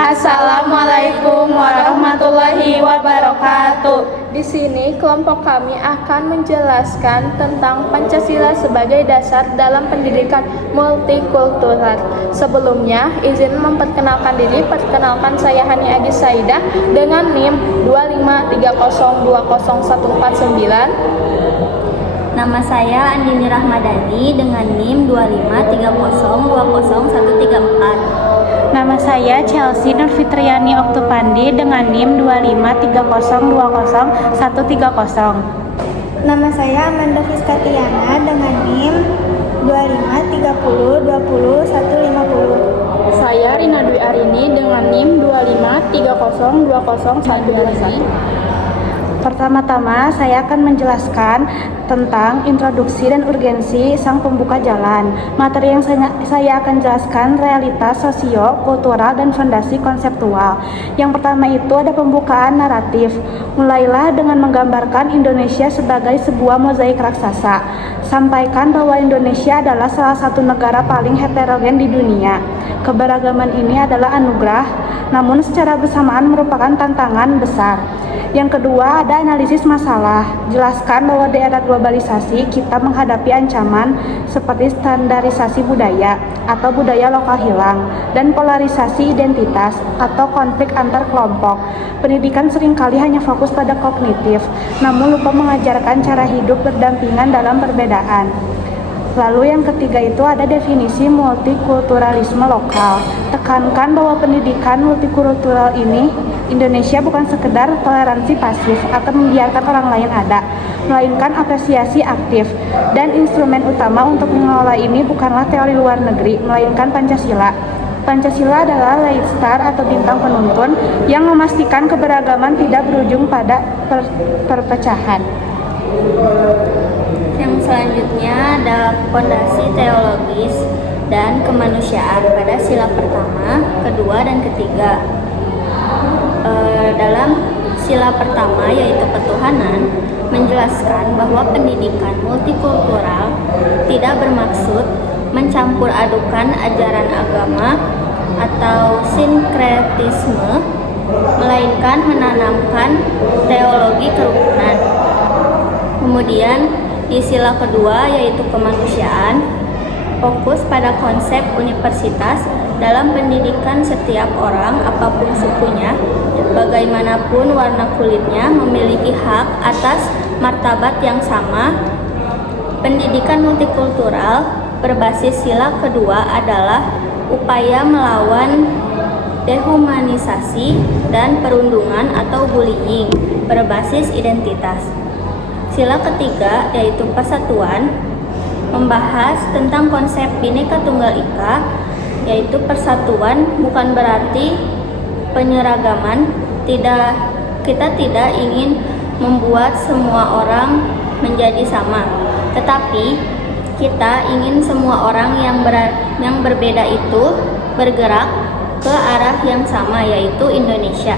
Assalamualaikum warahmatullahi wabarakatuh. Di sini kelompok kami akan menjelaskan tentang Pancasila sebagai dasar dalam pendidikan multikultural. Sebelumnya, izin memperkenalkan diri. Perkenalkan, saya Hani Agis Saidah dengan NIM 253020149. Nama saya Andini Rahmadani dengan NIM 253020134. Nama saya Chelsea Nurfitriani Oktupandi dengan NIM 253020130. Nama saya Amanda Fiskatiana dengan NIM 253020150. Saya Rina Dwi Arini dengan NIM 253020112. Pertama-tama, saya akan menjelaskan tentang introduksi dan urgensi sang pembuka jalan. Materi yang saya akan jelaskan realitas sosio-kultural dan fondasi konseptual. Yang pertama itu ada pembukaan naratif. Mulailah dengan menggambarkan Indonesia sebagai sebuah mozaik raksasa. Sampaikan bahwa Indonesia adalah salah satu negara paling heterogen di dunia. Keberagaman ini adalah anugerah, namun secara bersamaan merupakan tantangan besar. Yang kedua, ada analisis masalah. Jelaskan bahwa di era globalisasi kita menghadapi ancaman seperti standarisasi budaya atau budaya lokal hilang dan polarisasi identitas atau konflik antar kelompok. Pendidikan seringkali hanya fokus pada kognitif, namun lupa mengajarkan cara hidup berdampingan dalam perbedaan. Lalu yang ketiga itu ada definisi multikulturalisme lokal. Tekankan bahwa pendidikan multikultural ini Indonesia bukan sekedar toleransi pasif atau membiarkan orang lain ada, melainkan apresiasi aktif. Dan instrumen utama untuk mengelola ini bukanlah teori luar negeri, melainkan Pancasila. Pancasila adalah light star atau bintang penuntun yang memastikan keberagaman tidak berujung pada perpecahan. Yang selanjutnya ada fondasi teologis dan kemanusiaan pada sila pertama, kedua, dan ketiga. Dalam sila pertama yaitu ketuhanan menjelaskan bahwa pendidikan multikultural tidak bermaksud mencampur adukan ajaran agama atau sinkretisme, melainkan menanamkan teologi kerukunan. Kemudian di sila kedua yaitu kemanusiaan, fokus pada konsep universitas dalam pendidikan setiap orang apapun sukunya, bagaimanapun warna kulitnya memiliki hak atas martabat yang sama. Pendidikan multikultural berbasis sila kedua adalah upaya melawan dehumanisasi dan perundungan atau bullying berbasis identitas. Sila ketiga yaitu persatuan membahas tentang konsep Bhinneka Tunggal Ika, yaitu persatuan bukan berarti penyeragaman. Kita tidak ingin membuat semua orang menjadi sama, tetapi kita ingin semua orang yang berbeda itu bergerak ke arah yang sama, yaitu Indonesia.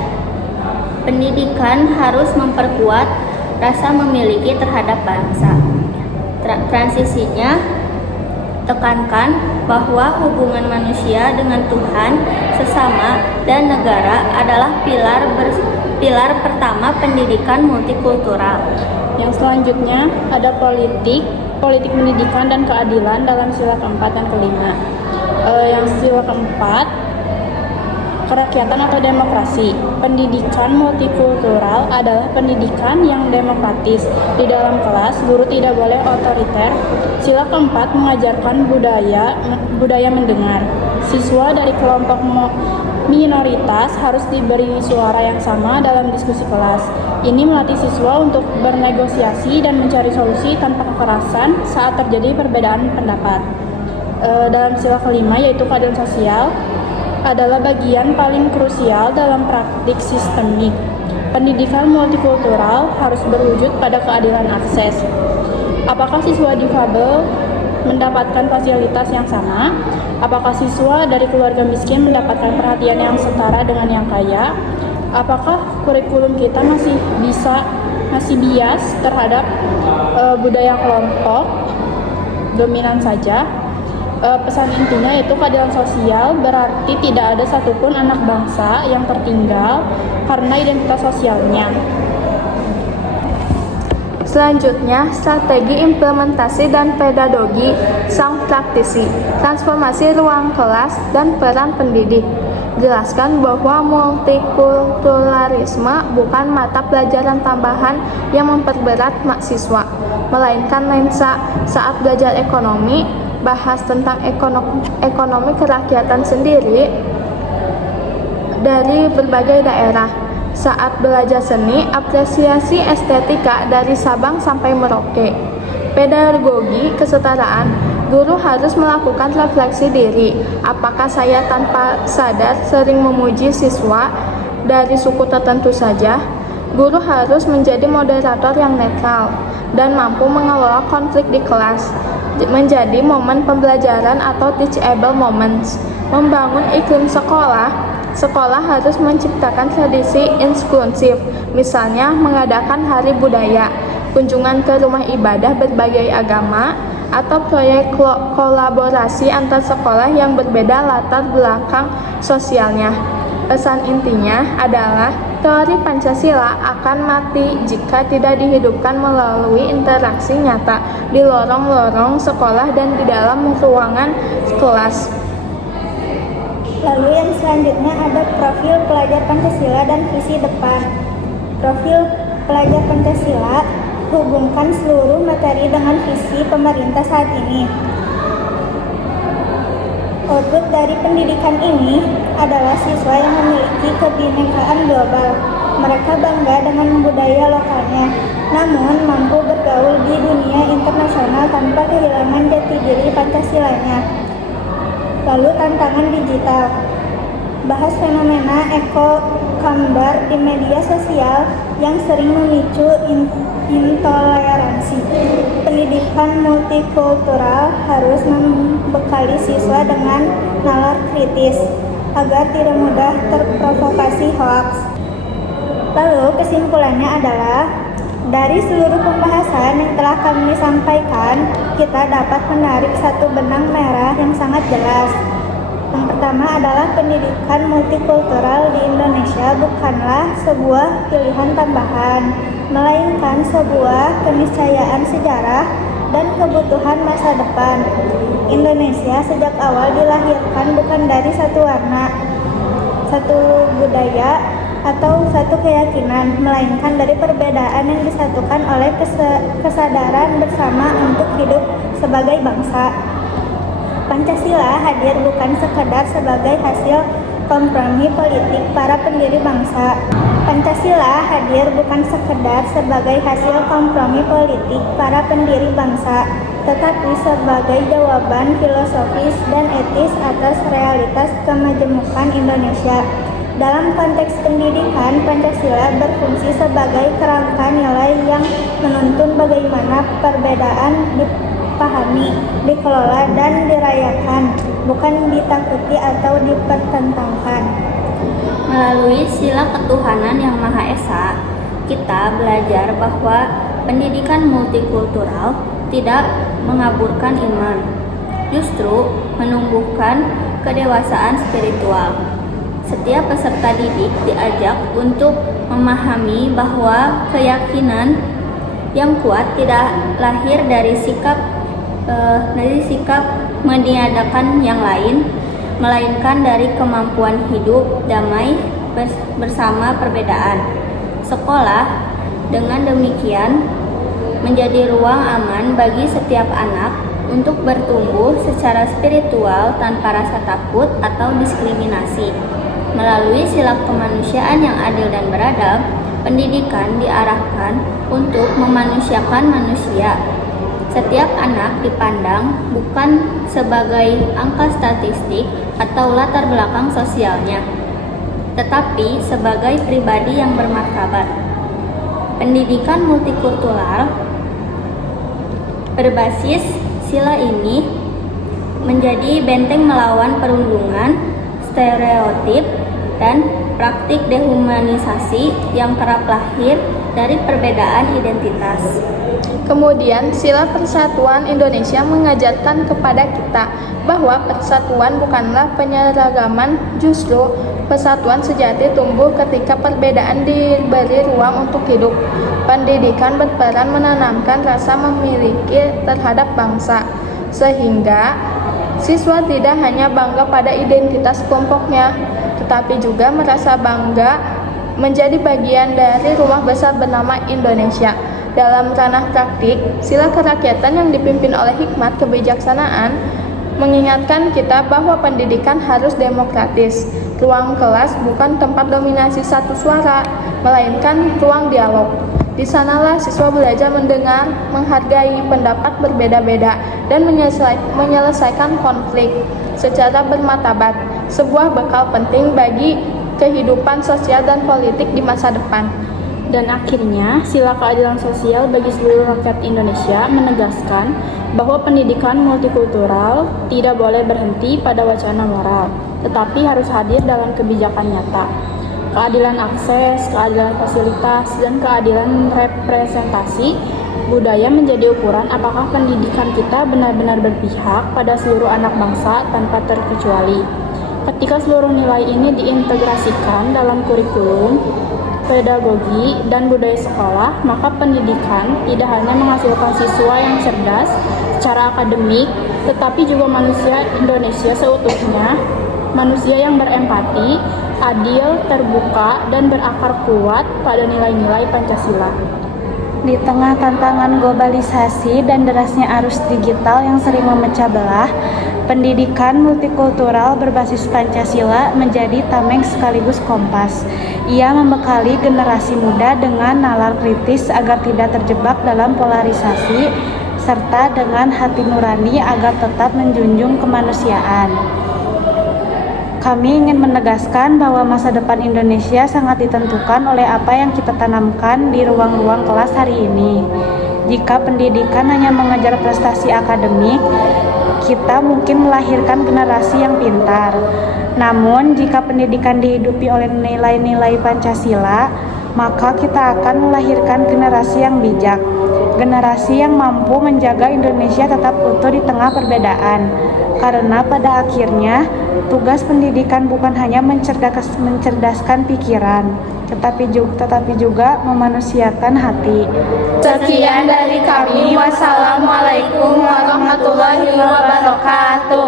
Pendidikan harus memperkuat rasa memiliki terhadap bangsa. Transisinya, tekankan bahwa hubungan manusia dengan Tuhan, sesama, dan negara adalah pilar pertama pendidikan multikultural. Yang selanjutnya ada politik pendidikan dan keadilan dalam sila keempat dan kelima. Yang sila keempat, kerakyatan atau demokrasi. Pendidikan multikultural adalah pendidikan yang demokratis. Di dalam kelas, guru tidak boleh otoriter. Sila keempat mengajarkan budaya mendengar. Siswa dari kelompok minoritas harus diberi suara yang sama dalam diskusi kelas. Ini melatih siswa untuk bernegosiasi dan mencari solusi tanpa kekerasan saat terjadi perbedaan pendapat. Dalam sila kelima yaitu keadilan sosial adalah bagian paling krusial dalam praktik sistemik. Pendidikan multikultural harus berwujud pada keadilan akses. Apakah siswa difabel mendapatkan fasilitas yang sama? Apakah siswa dari keluarga miskin mendapatkan perhatian yang setara dengan yang kaya? Apakah kurikulum kita masih bias terhadap budaya kelompok dominan saja? Pesan intinya yaitu keadilan sosial berarti tidak ada satupun anak bangsa yang tertinggal karena identitas sosialnya. Selanjutnya, strategi implementasi dan pedagogi sang praktisi, transformasi ruang kelas dan peran pendidik. Jelaskan bahwa multikulturalisme bukan mata pelajaran tambahan yang memperberat mahasiswa, melainkan lensa saat belajar ekonomi, bahas tentang ekonomi kerakyatan sendiri dari berbagai daerah. Saat belajar seni, apresiasi estetika dari Sabang sampai Merauke. Pedagogi kesetaraan, guru harus melakukan refleksi diri. Apakah saya tanpa sadar sering memuji siswa dari suku tertentu saja? Guru harus menjadi moderator yang netral dan mampu mengelola konflik di kelas, menjadi momen pembelajaran atau teachable moments. Membangun iklim Sekolah harus menciptakan tradisi inklusif, misalnya mengadakan hari budaya, kunjungan ke rumah ibadah berbagai agama, atau proyek kolaborasi antar sekolah yang berbeda latar belakang sosialnya. Pesan intinya adalah teori Pancasila akan mati jika tidak dihidupkan melalui interaksi nyata di lorong-lorong sekolah dan di dalam ruangan kelas. Lalu yang selanjutnya ada profil pelajar Pancasila dan visi depan. Profil pelajar Pancasila, hubungkan seluruh materi dengan visi pemerintah saat ini. Output dari pendidikan ini adalah siswa yang memiliki kebinekaan global. Mereka bangga dengan budaya lokalnya, namun mampu bergaul di dunia internasional tanpa kehilangan jati diri Pancasilanya. Lalu tantangan digital. Bahas fenomena echo chamber di media sosial yang sering memicu intoleransi. Pendidikan multikultural harus membekali siswa dengan nalar kritis agar tidak mudah terprovokasi hoaks. Lalu kesimpulannya adalah dari seluruh pembahasan yang telah kami sampaikan, kita dapat menarik satu benang merah yang sangat jelas. Yang pertama adalah pendidikan multikultural di Indonesia bukanlah sebuah pilihan tambahan, melainkan sebuah keniscayaan sejarah dan kebutuhan masa depan. Indonesia sejak awal dilahirkan bukan dari satu warna, satu budaya, atau satu keyakinan, melainkan dari perbedaan yang disatukan oleh kesadaran bersama untuk hidup sebagai bangsa. Pancasila hadir bukan sekedar sebagai hasil kompromi politik para pendiri bangsa. Pancasila hadir bukan sekedar sebagai hasil kompromi politik para pendiri bangsa, tetapi sebagai jawaban filosofis dan etis atas realitas kemajemukan Indonesia. Dalam konteks pendidikan, Pancasila berfungsi sebagai kerangka nilai yang menuntun bagaimana perbedaan dipahami, dikelola, dan dirayakan, bukan ditakuti atau dipertentangkan. Melalui sila ketuhanan yang Maha Esa, kita belajar bahwa pendidikan multikultural tidak mengaburkan iman, justru menumbuhkan kedewasaan spiritual. Setiap peserta didik diajak untuk memahami bahwa keyakinan yang kuat tidak lahir dari sikap meniadakan yang lain, melainkan dari kemampuan hidup damai bersama perbedaan. Sekolah dengan demikian menjadi ruang aman bagi setiap anak untuk bertumbuh secara spiritual tanpa rasa takut atau diskriminasi. Melalui sila kemanusiaan yang adil dan beradab, pendidikan diarahkan untuk memanusiakan manusia. Setiap anak dipandang bukan sebagai angka statistik atau latar belakang sosialnya, tetapi sebagai pribadi yang bermartabat. Pendidikan multikultural berbasis sila ini menjadi benteng melawan perundungan, stereotip, dan praktik dehumanisasi yang kerap lahir dari perbedaan identitas. Kemudian, sila persatuan Indonesia mengajarkan kepada kita bahwa persatuan bukanlah penyeragaman, justru persatuan sejati tumbuh ketika perbedaan diberi ruang untuk hidup. Pendidikan berperan menanamkan rasa memiliki terhadap bangsa, sehingga siswa tidak hanya bangga pada identitas kelompoknya, tetapi juga merasa bangga menjadi bagian dari rumah besar bernama Indonesia. Dalam ranah praktik, sila kerakyatan yang dipimpin oleh hikmat kebijaksanaan mengingatkan kita bahwa pendidikan harus demokratis. Ruang kelas bukan tempat dominasi satu suara, melainkan ruang dialog. Di sanalah siswa belajar mendengar, menghargai pendapat berbeda-beda, dan menyelesaikan konflik secara bermartabat, sebuah bekal penting bagi kehidupan sosial dan politik di masa depan. Dan akhirnya, sila keadilan sosial bagi seluruh rakyat Indonesia menegaskan bahwa pendidikan multikultural tidak boleh berhenti pada wacana moral, tetapi harus hadir dalam kebijakan nyata. Keadilan akses, keadilan fasilitas, dan keadilan representasi budaya menjadi ukuran apakah pendidikan kita benar-benar berpihak pada seluruh anak bangsa tanpa terkecuali. Ketika seluruh nilai ini diintegrasikan dalam kurikulum, pedagogi, dan budaya sekolah, maka pendidikan tidak hanya menghasilkan siswa yang cerdas secara akademik, tetapi juga manusia Indonesia seutuhnya, manusia yang berempati, adil, terbuka, dan berakar kuat pada nilai-nilai Pancasila. Di tengah tantangan globalisasi dan derasnya arus digital yang sering memecah belah, pendidikan multikultural berbasis Pancasila menjadi tameng sekaligus kompas. Ia membekali generasi muda dengan nalar kritis agar tidak terjebak dalam polarisasi, serta dengan hati nurani agar tetap menjunjung kemanusiaan. Kami ingin menegaskan bahwa masa depan Indonesia sangat ditentukan oleh apa yang kita tanamkan di ruang-ruang kelas hari ini. Jika pendidikan hanya mengejar prestasi akademik, kita mungkin melahirkan generasi yang pintar. Namun, jika pendidikan dihidupi oleh nilai-nilai Pancasila, maka kita akan melahirkan generasi yang bijak, generasi yang mampu menjaga Indonesia tetap utuh di tengah perbedaan. Karena pada akhirnya, tugas pendidikan bukan hanya mencerdaskan pikiran, tetapi juga memanusiakan hati. Sekian dari kami. Wassalamualaikum warahmatullahi wabarakatuh.